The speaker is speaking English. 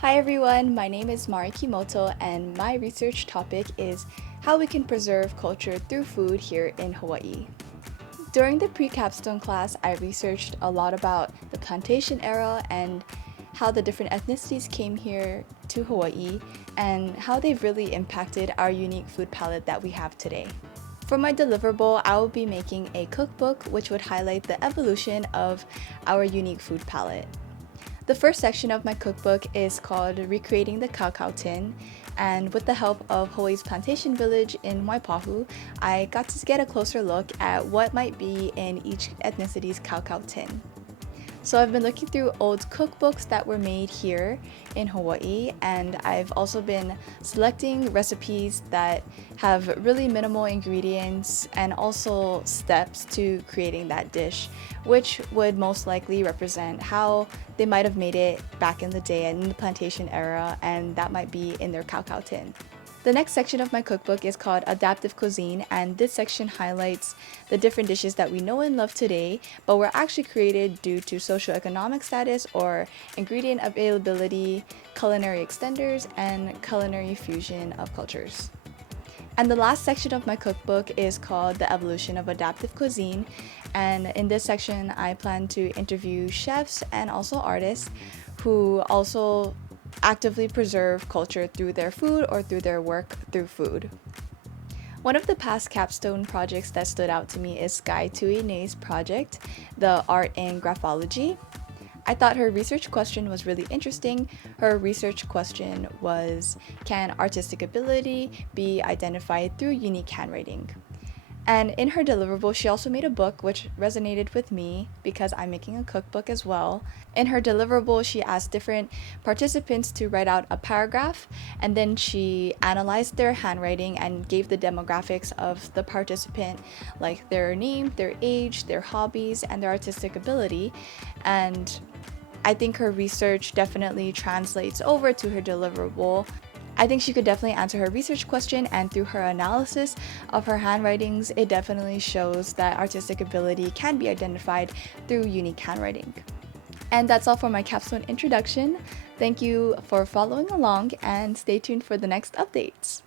Hi everyone, my name is Mari Kimoto and my research topic is how we can preserve culture through food here in Hawaii. During the pre-capstone class, I researched a lot about the plantation era and how the different ethnicities came here to Hawaii and how they've really impacted our unique food palette that we have today. For my deliverable, I will be making a cookbook which would highlight the evolution of our unique food palette. The first section of my cookbook is called Recreating the Cacao Tin, and with the help of Hawaii's plantation village in Waipahu, I got to get a closer look at what might be in each ethnicity's cacao tin. So I've been looking through old cookbooks that were made here in Hawaii, and I've also been selecting recipes that have really minimal ingredients and also steps to creating that dish, which would most likely represent how they might have made it back in the day and in the plantation era, and that might be in their cacao tin. The next section of my cookbook is called Adaptive Cuisine, and this section highlights the different dishes that we know and love today, but were actually created due to socioeconomic status or ingredient availability, culinary extenders, and culinary fusion of cultures. And the last section of my cookbook is called The Evolution of Adaptive Cuisine, and in this section I plan to interview chefs and also artists who also actively preserve culture through their food or through their work through food. One of the past capstone projects that stood out to me is Sky Tuine's project, the art in graphology. I thought her research question was really interesting. Her research question was, can artistic ability be identified through unique handwriting? And in her deliverable, she also made a book which resonated with me because I'm making a cookbook as well. In her deliverable, she asked different participants to write out a paragraph, and then she analyzed their handwriting and gave the demographics of the participant, like their name, their age, their hobbies, and their artistic ability. And I think her research definitely translates over to her deliverable. I think she could definitely answer her research question, and through her analysis of her handwritings, it definitely shows that artistic ability can be identified through unique handwriting. And that's all for my capstone introduction. Thank you for following along and stay tuned for the next updates.